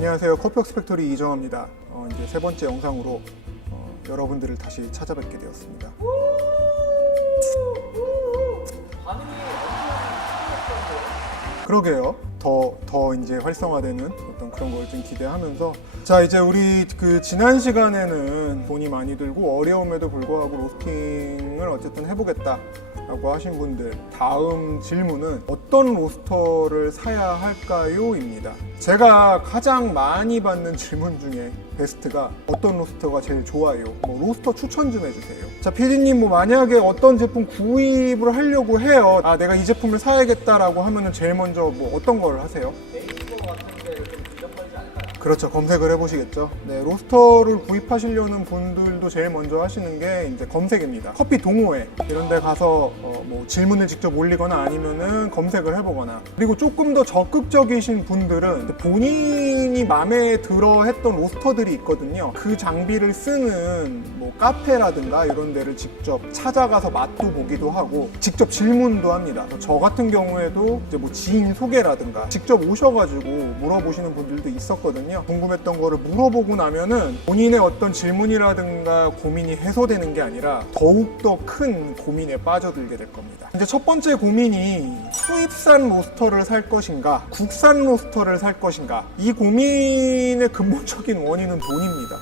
안녕하세요. 커피웍스 팩토리 이정화입니다. 이제 세 번째 영상으로 여러분들을 다시 찾아뵙게 되었습니다. 그러게요. 더 이제 활성화되는 어떤 그런 걸 좀 기대하면서, 자, 이제 우리 지난 시간에는 돈이 많이 들고 어려움에도 불구하고 로스팅을 어쨌든 해보겠다 라고 하신 분들, 다음 질문은 어떤 로스터를 사야 할까요? 입니다. 제가 가장 많이 받는 질문 중에 베스트가 어떤 로스터가 제일 좋아요? 로스터 추천 좀 해주세요. 자, PD님 만약에 어떤 제품 구입을 하려고 해요. 아, 내가 이 제품을 사야겠다라고 하면은 제일 먼저 어떤 걸 하세요? 네이버 같은 데를 좀 근접거리지 않을까요? 그렇죠. 검색을 해보시겠죠. 네, 로스터를 구입하시려는 분들도 제일 먼저 하시는 게 이제 검색입니다. 커피 동호회 이런 데 가서 질문을 직접 올리거나 아니면은 검색을 해보거나, 그리고 조금 더 적극적이신 분들은 본인이 마음에 들어 했던 로스터들이 있거든요. 그 장비를 쓰는 카페라든가 이런 데를 직접 찾아가서 맛도 보기도 하고 직접 질문도 합니다. 저 같은 경우에도 이제 지인 소개라든가 직접 오셔가지고 물어보시는 분들도 있었거든요. 궁금했던 거를 물어보고 나면은 본인의 어떤 질문이라든가 고민이 해소되는 게 아니라 더욱더 큰 고민에 빠져들게 될 겁니다. 이제 첫 번째 고민이 수입산 로스터를 살 것인가, 국산 로스터를 살 것인가. 이 고민의 근본적인 원인은 돈입니다.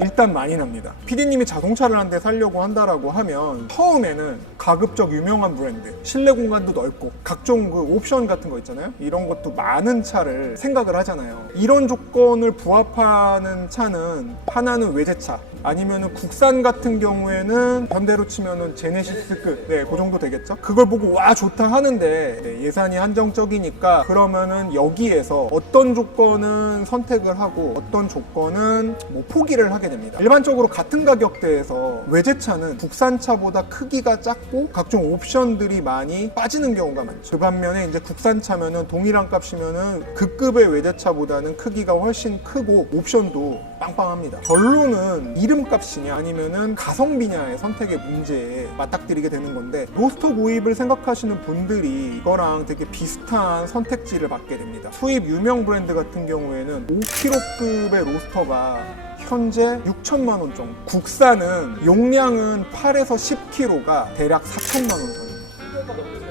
일단 많이 납니다. PD님이 자동차를 한 대 사려고 한다라고 하면 처음에는 가급적 유명한 브랜드, 실내 공간도 넓고 각종 옵션 같은 거 있잖아요. 이런 것도 많은 차를 생각을 하잖아요. 이런 조건을 부합하는 차는 하나는 외제차, 아니면은 국산 같은 경우에는 현대로 치면은 제네시스급, 그 정도 되겠죠. 그걸 보고 와 좋다 하는데 예산이 한정적이니까 그러면은 여기에서 어떤 조건은 선택을 하고 어떤 조건은 포기를 하게 됩니다. 일반적으로 같은 가격대에서 외제차는 국산차보다 크기가 작고 각종 옵션들이 많이 빠지는 경우가 많죠. 그 반면에 이제 국산차면은 동일한 값이면은 그 급의 외제차보다는 크기가 훨씬 크고 옵션도 빵빵합니다. 결론은 이름값이냐 아니면은 가성비냐의 선택의 문제에 맞닥뜨리게 되는 건데, 로스터 구입을 생각하시는 분들이 이거랑 되게 비슷한 선택지를 받게 됩니다. 수입 유명 브랜드 같은 경우에는 5kg급의 로스터가 현재 6천만 원 정도, 국산은 용량은 8에서 10kg가 대략 4천만 원 정도.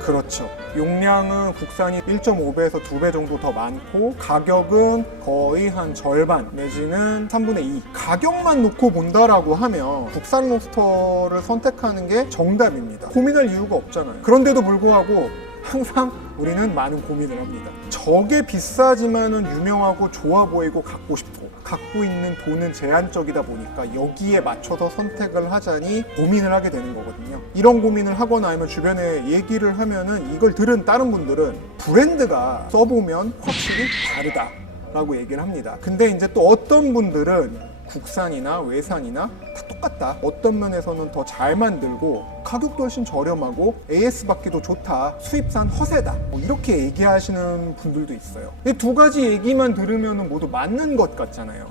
그렇죠. 용량은 국산이 1.5배에서 2배 정도 더 많고 가격은 거의 한 절반 내지는 3분의 2. 가격만 놓고 본다라고 하면 국산 로스터를 선택하는 게 정답입니다. 고민할 이유가 없잖아요. 그런데도 불구하고 항상 우리는 많은 고민을 합니다. 저게 비싸지만은 유명하고 좋아 보이고 갖고 싶고, 갖고 있는 돈은 제한적이다 보니까 여기에 맞춰서 선택을 하자니 고민을 하게 되는 거거든요. 이런 고민을 하거나 아니면 주변에 얘기를 하면은 이걸 들은 다른 분들은 브랜드가 써보면 확실히 다르다 라고 얘기를 합니다. 근데 이제 또 어떤 분들은 국산이나 외산이나 다 똑같다, 어떤 면에서는 더 잘 만들고 가격도 훨씬 저렴하고 AS 받기도 좋다, 수입산 허세다, 이렇게 얘기하시는 분들도 있어요. 이 두 가지 얘기만 들으면 모두 맞는 것 같잖아요.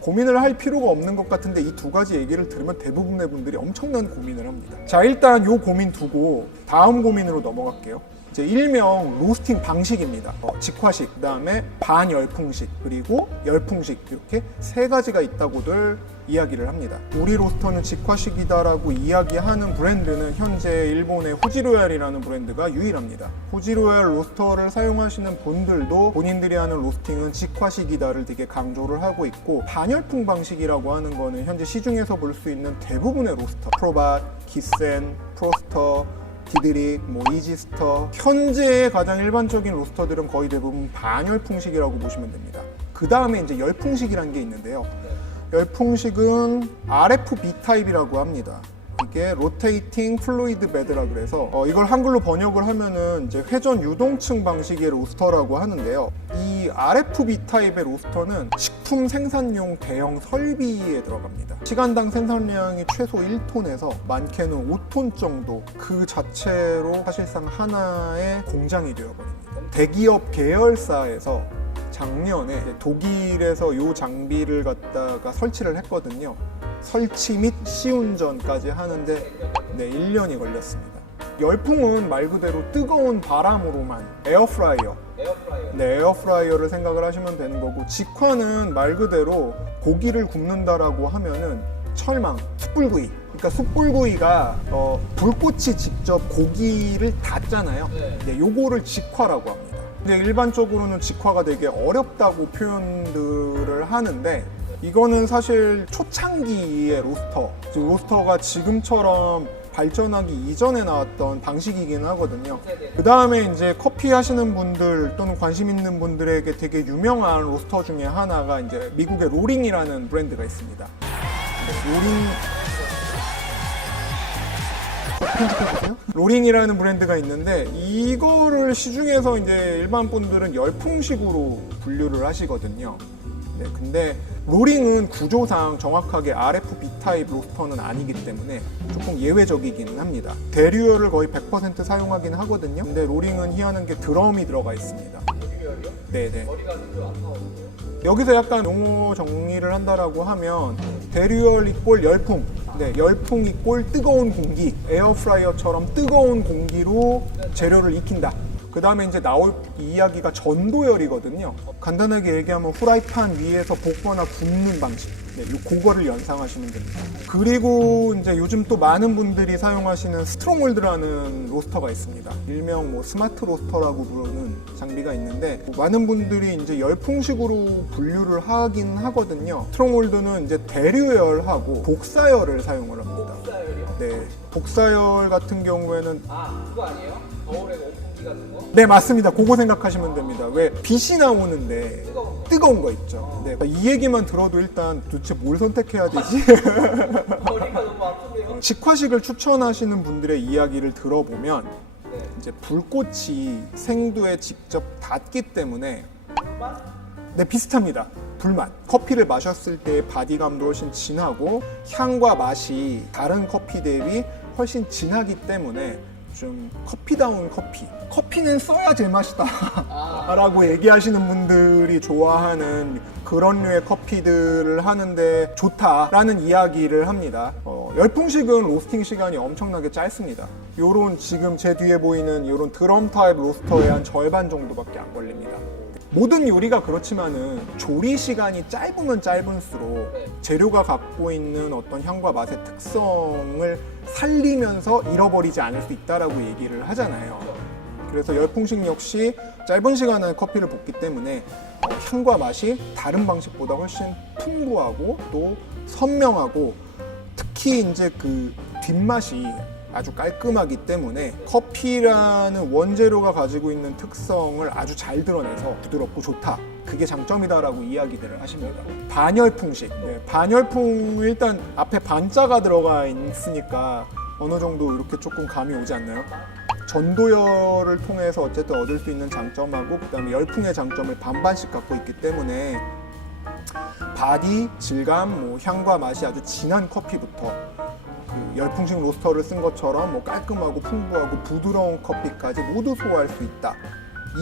고민을 할 필요가 없는 것 같은데 이 두 가지 얘기를 들으면 대부분의 분들이 엄청난 고민을 합니다. 자, 일단 요 고민 두고 다음 고민으로 넘어갈게요. 이제 일명 로스팅 방식입니다. 직화식, 그 다음에 반열풍식, 그리고 열풍식, 이렇게 세 가지가 있다고들 이야기를 합니다. 우리 로스터는 직화식이다라고 이야기하는 브랜드는 현재 일본의 후지로얄이라는 브랜드가 유일합니다. 후지로얄 로스터를 사용하시는 분들도 본인들이 하는 로스팅은 직화식이다를 되게 강조를 하고 있고, 반열풍 방식이라고 하는 거는 현재 시중에서 볼 수 있는 대부분의 로스터, 프로밭, 기센, 프로스터, 디드릭, 이지스터, 현재의 가장 일반적인 로스터들은 거의 대부분 반열풍식이라고 보시면 됩니다. 그 다음에 이제 열풍식이라는 게 있는데요. 열풍식은 RFB 타입이라고 합니다. 이게 로테이팅 플루이드 베드라 그래서 이걸 한글로 번역을 하면은 이제 회전 유동층 방식의 로스터라고 하는데요. 이 RFB 타입의 로스터는 식품 생산용 대형 설비에 들어갑니다. 시간당 생산량이 최소 1톤에서 많게는 5톤 정도, 그 자체로 사실상 하나의 공장이 되어버립니다. 대기업 계열사에서 작년에 독일에서 이 장비를 갖다가 설치를 했거든요. 설치 및 시운전까지 하는데 1년이 걸렸습니다. 열풍은 말 그대로 뜨거운 바람으로만 에어프라이어, 에어프라이어. 네, 에어프라이어를 생각을 하시면 되는 거고, 직화는 말 그대로 고기를 굽는다라고 하면은 철망, 숯불구이. 그러니까 숯불구이가 불꽃이 직접 고기를 닿잖아요. 네, 요거를 직화라고 합니다. 근데 일반적으로는 직화가 되게 어렵다고 표현들을 하는데, 이거는 사실 초창기의 로스터, 즉 로스터가 지금처럼 발전하기 이전에 나왔던 방식이긴 하거든요. 그 다음에 이제 커피 하시는 분들 또는 관심 있는 분들에게 되게 유명한 로스터 중에 하나가 이제 미국의 로링이라는 브랜드가 있습니다. 로링 편집해주세요. 로링이라는 브랜드가 있는데, 이거를 시중에서 이제 일반 분들은 열풍식으로 분류를 하시거든요. 네, 근데 로링은 구조상 정확하게 RF B타입 로스터는 아니기 때문에 조금 예외적이기는 합니다. 대류열을 거의 100% 사용하긴 하거든요. 근데 로링은 희한한 게 드럼이 들어가 있습니다. 대류열이요? 네네. 머리가 좀 안 나오는데요? 여기서 약간 용어 정리를 한다라고 하면 대류열 이꼴 열풍, 네, 열풍 이꼴 뜨거운 공기, 에어프라이어처럼 뜨거운 공기로 재료를 익힌다. 그 다음에 이제 나올 이야기가 전도열이거든요. 간단하게 얘기하면 후라이팬 위에서 볶거나 굽는 방식. 네, 그거를 연상하시면 됩니다. 그리고 이제 요즘 또 많은 분들이 사용하시는 스트롱홀드라는 로스터가 있습니다. 일명 뭐 스마트 로스터라고 부르는 장비가 있는데, 많은 분들이 이제 열풍식으로 분류를 하긴 하거든요. 스트롱홀드는 이제 대류열하고 복사열을 사용을 합니다. 복사열이요? 네, 복사열 같은 경우에는 그거 아니에요? 겨울에 온풍기 같은 거? 네, 맞습니다. 그거 생각하시면 됩니다. 왜 빛이 나오는데 뜨거운 거 있죠. 네, 이 얘기만 들어도 일단 도대체 뭘 선택해야 되지? 머리가 너무 아픈데요? 직화식을 추천하시는 분들의 이야기를 들어보면 네. 이제 불꽃이 생두에 직접 닿기 때문에 맛? 네, 비슷합니다. 불맛. 커피를 마셨을 때의 바디감도 훨씬 진하고 향과 맛이 다른 커피 대비 훨씬 진하기 때문에 좀 커피다운 커피. 커피는 써야 제맛이다 라고 얘기하시는 분들이 좋아하는 그런 류의 커피들을 하는데 좋다라는 이야기를 합니다. 열풍식은 로스팅 시간이 엄청나게 짧습니다. 요런 지금 제 뒤에 보이는 요런 드럼 타입 로스터의 한 절반 정도밖에 안 걸립니다. 모든 요리가 그렇지만은 조리 시간이 짧으면 짧을수록 재료가 갖고 있는 어떤 향과 맛의 특성을 살리면서 잃어버리지 않을 수 있다라고 얘기를 하잖아요. 그래서 열풍식 역시 짧은 시간에 커피를 볶기 때문에 향과 맛이 다른 방식보다 훨씬 풍부하고 또 선명하고, 특히 이제 그 뒷맛이 아주 깔끔하기 때문에 커피라는 원재료가 가지고 있는 특성을 아주 잘 드러내서 부드럽고 좋다. 그게 장점이다라고 이야기들을 하십니다. 반열풍식. 네, 반열풍 일단 앞에 반자가 들어가 있으니까 어느 정도 이렇게 조금 감이 오지 않나요? 전도열을 통해서 어쨌든 얻을 수 있는 장점하고 그다음에 열풍의 장점을 반반씩 갖고 있기 때문에 바디, 질감, 뭐 향과 맛이 아주 진한 커피부터 열풍식 로스터를 쓴 것처럼 뭐 깔끔하고 풍부하고 부드러운 커피까지 모두 소화할 수 있다.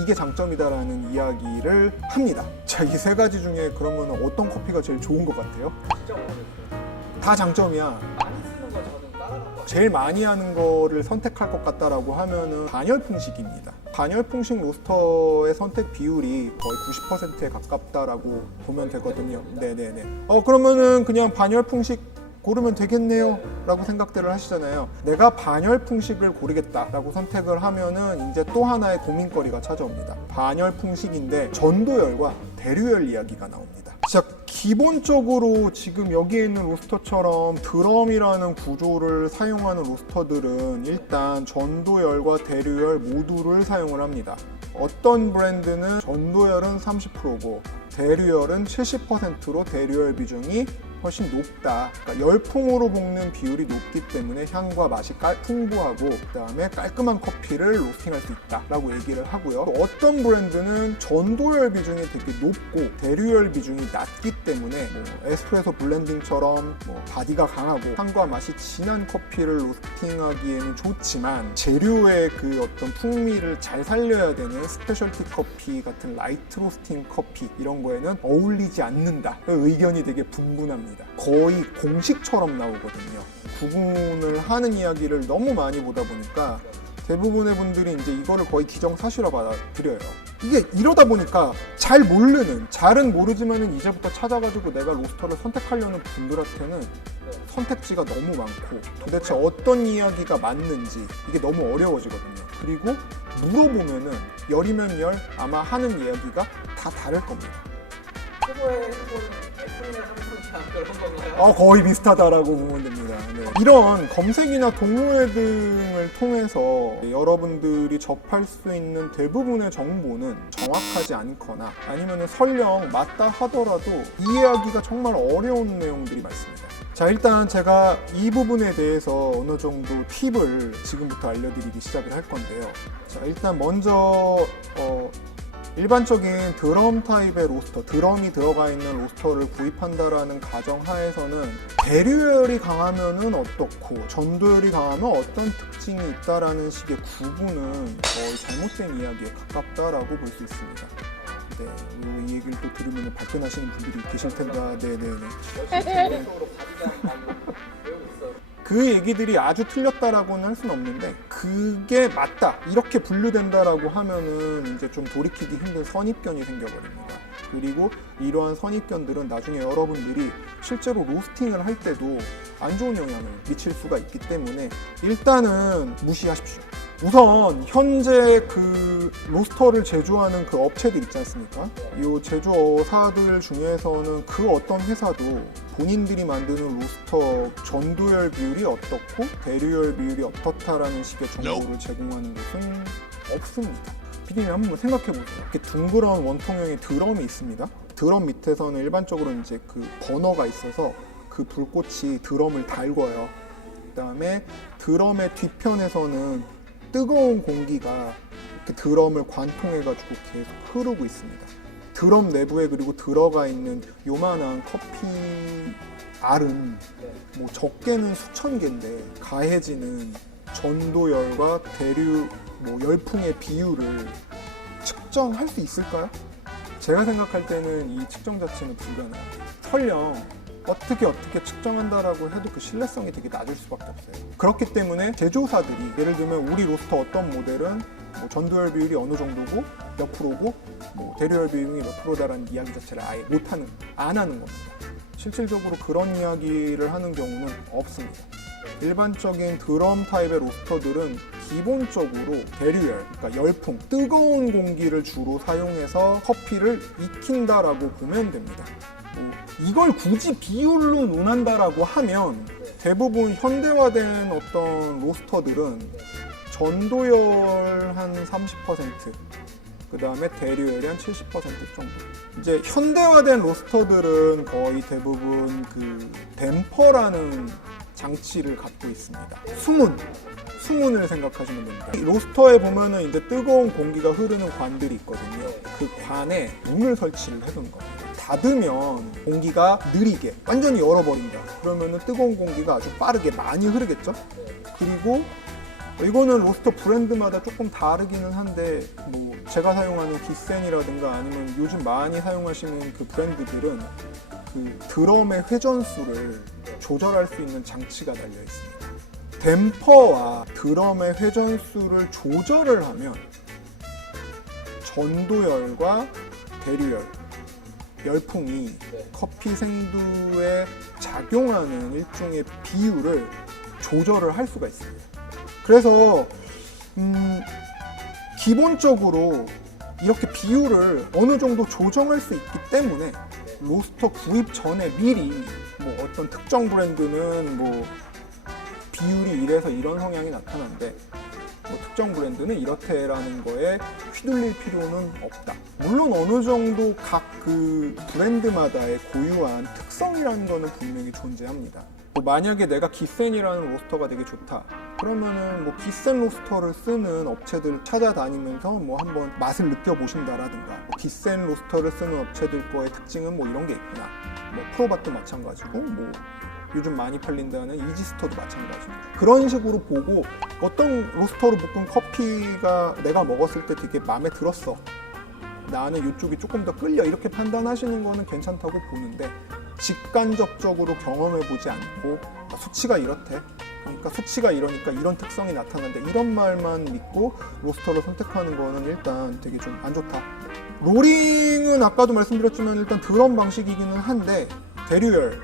이게 장점이다라는 이야기를 합니다. 자, 이 세 가지 중에 그러면 어떤 커피가 제일 좋은 것 같아요? 진짜 모르겠어요. 다 장점이야. 많이 쓰는 거 저는 따라갈 것 같아요. 제일 많이 하는 거를 선택할 것 같다라고 하면은 반열풍식입니다. 반열풍식 로스터의 선택 비율이 거의 90%에 가깝다라고 보면 되거든요. 네네네. 그러면은 그냥 반열풍식 고르면 되겠네요 라고 생각들을 하시잖아요. 내가 반열풍식을 고르겠다 라고 선택을 하면은 이제 또 하나의 고민거리가 찾아옵니다. 반열풍식인데 전도열과 대류열 이야기가 나옵니다. 자, 기본적으로 지금 여기에 있는 로스터처럼 드럼이라는 구조를 사용하는 로스터들은 일단 전도열과 대류열 모두를 사용을 합니다. 어떤 브랜드는 전도열은 30%고 대류열은 70%로 대류열 비중이 훨씬 높다. 그러니까 열풍으로 볶는 비율이 높기 때문에 향과 맛이 풍부하고 그다음에 깔끔한 커피를 로스팅할 수 있다라고 얘기를 하고요. 또 어떤 브랜드는 전도열 비중이 되게 높고 대류열 비중이 낮기 때문에 뭐 에스프레소 블렌딩처럼 뭐 바디가 강하고 향과 맛이 진한 커피를 로스팅하기에는 좋지만 재료의 그 어떤 풍미를 잘 살려야 되는 스페셜티 커피 같은 라이트 로스팅 커피 이런 거에는 어울리지 않는다. 의견이 되게 분분합니다. 거의 공식처럼 나오거든요. 구분을 하는 이야기를 너무 많이 보다 보니까 대부분의 분들이 이제 이거를 거의 기정사실화 받아들여요. 이게 이러다 보니까 잘 모르는, 잘은 모르지만은 이제부터 찾아가지고 내가 로스터를 선택하려는 분들한테는 선택지가 너무 많고 도대체 어떤 이야기가 맞는지 이게 너무 어려워지거든요. 그리고 물어보면은 열이면 열 아마 하는 이야기가 다 다를 겁니다. 최고의 핸드폰은 애플이나 삼성이나 그런 건가요? 거의 비슷하다라고 보면 됩니다. 네. 이런 검색이나 동호회 등을 통해서 여러분들이 접할 수 있는 대부분의 정보는 정확하지 않거나 아니면 설령 맞다 하더라도 이해하기가 정말 어려운 내용들이 많습니다. 자, 일단 제가 이 부분에 대해서 어느 정도 팁을 지금부터 알려드리기 시작을 할 건데요. 자, 일단 먼저 일반적인 드럼 타입의 로스터, 드럼이 들어가 있는 로스터를 구입한다라는 가정하에서는 대류열이 강하면은 어떻고 전도열이 강하면 어떤 특징이 있다라는 식의 구분은 거의 잘못된 이야기에 가깝다라고 볼 수 있습니다. 네, 이 얘기를 또 들으면 발끈하시는 분들이 계실 텐데, 네네네. 열심히 쪽으로 가지가 많이 배우고 있어요. 그 얘기들이 아주 틀렸다라고는 할 수는 없는데 그게 맞다 이렇게 분류된다라고 하면은 이제 좀 돌이키기 힘든 선입견이 생겨버립니다. 그리고 이러한 선입견들은 나중에 여러분들이 실제로 로스팅을 할 때도 안 좋은 영향을 미칠 수가 있기 때문에 일단은 무시하십시오. 우선 현재 그 로스터를 제조하는 그 업체들 있지 않습니까? 이 제조사들 중에서는 그 어떤 회사도 본인들이 만드는 로스터 전도열 비율이 어떻고 대류열 비율이 어떻다라는 식의 정보를 제공하는 곳은 없습니다. 피디님 한번 생각해 보세요. 이렇게 둥그런 원통형의 드럼이 있습니다. 드럼 밑에서는 일반적으로 이제 그 버너가 있어서 그 불꽃이 드럼을 달궈요. 그다음에 드럼의 뒤편에서는 뜨거운 공기가 이렇게 드럼을 관통해가지고 계속 흐르고 있습니다. 드럼 내부에 그리고 들어가 있는 요만한 커피 알은 뭐 적게는 수천 개인데 가해지는 전도열과 대류 뭐 열풍의 비율을 측정할 수 있을까요? 제가 생각할 때는 이 측정 자체는 불가능합니다. 설령 어떻게 측정한다라고 해도 그 신뢰성이 되게 낮을 수밖에 없어요. 그렇기 때문에 제조사들이 예를 들면 우리 로스터 어떤 모델은 뭐 전도열 비율이 어느 정도고 몇 프로고 뭐 대류열 비율이 몇 프로다라는 이야기 자체를 아예 안 하는 겁니다. 실질적으로 그런 이야기를 하는 경우는 없습니다. 일반적인 드럼 타입의 로스터들은 기본적으로 대류열, 그러니까 열풍, 뜨거운 공기를 주로 사용해서 커피를 익힌다라고 보면 됩니다. 이걸 굳이 비율로 논한다라고 하면 대부분 현대화된 어떤 로스터들은 전도열 한 30%, 그 다음에 대류열이 한 70% 정도. 이제 현대화된 로스터들은 거의 대부분 그 댐퍼라는 장치를 갖고 있습니다. 수문을 생각하시면 됩니다. 이 로스터에 보면은 이제 뜨거운 공기가 흐르는 관들이 있거든요. 그 관에 문을 설치를 해둔 거예요. 닫으면 공기가 느리게 완전히 열어버린다. 그러면은 뜨거운 공기가 아주 빠르게 많이 흐르겠죠. 그리고 이거는 로스터 브랜드마다 조금 다르기는 한데 뭐 제가 사용하는 기센이라든가 아니면 요즘 많이 사용하시는 그 브랜드들은 그 드럼의 회전수를 조절할 수 있는 장치가 달려 있습니다. 댐퍼와 드럼의 회전수를 조절을 하면 전도열과 대류열, 열풍이 커피 생두에 작용하는 일종의 비율을 조절을 할 수가 있습니다. 그래서 기본적으로 이렇게 비율을 어느 정도 조정할 수 있기 때문에 로스터 구입 전에 미리 뭐 어떤 특정 브랜드는 뭐 비율이 이래서 이런 성향이 나타나는데 뭐 특정 브랜드는 이렇대라는 거에 휘둘릴 필요는 없다. 물론 어느 정도 각 그 브랜드마다의 고유한 특성이라는 거는 분명히 존재합니다. 뭐 만약에 내가 기센이라는 로스터가 되게 좋다. 그러면은 뭐 기센 로스터를 쓰는 업체들 찾아다니면서 뭐 한번 맛을 느껴보신다라든가 뭐 기센 로스터를 쓰는 업체들 거의 특징은 뭐 이런 게 있구나. 뭐 프로밭도 마찬가지고 뭐 요즘 많이 팔린다는 이지스터도 마찬가지고 그런 식으로 보고 어떤 로스터로 볶은 커피가 내가 먹었을 때 되게 마음에 들었어. 나는 이쪽이 조금 더 끌려 이렇게 판단하시는 거는 괜찮다고 보는데 직간접적으로 경험해보지 않고 수치가 이렇대 그러니까 수치가 이러니까 이런 특성이 나타난다. 이런 말만 믿고 로스터를 선택하는 거는 일단 되게 좀 안 좋다. 로링은 아까도 말씀드렸지만 일단 드럼 방식이기는 한데 대류열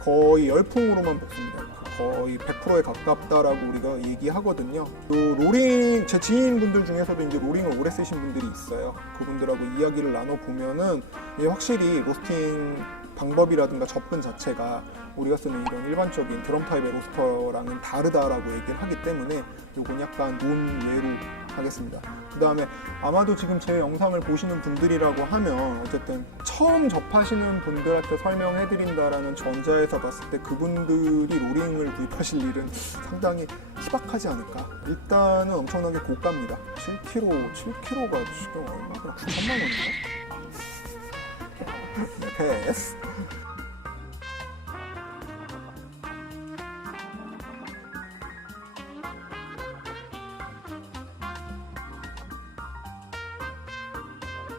거의 열풍으로만 볶습니다. 거의 100%에 가깝다라고 우리가 얘기하거든요. 또 로링 제 지인분들 중에서도 이제 로링을 오래 쓰신 분들이 있어요. 그분들하고 이야기를 나눠 보면은 확실히 로스팅 방법이라든가 접근 자체가 우리가 쓰는 이런 일반적인 드럼 타입의 로스터랑은 다르다라고 얘기를 하기 때문에 요건 약간 논외로 하겠습니다. 그 다음에 아마도 지금 제 영상을 보시는 분들이라고 하면 어쨌든 처음 접하시는 분들한테 설명해드린다라는 전자에서 봤을 때 그분들이 로링을 구입하실 일은 상당히 희박하지 않을까. 일단은 엄청나게 고가입니다. 7kg가 지금 얼마더라? 9천만 원인가? 네, 패스.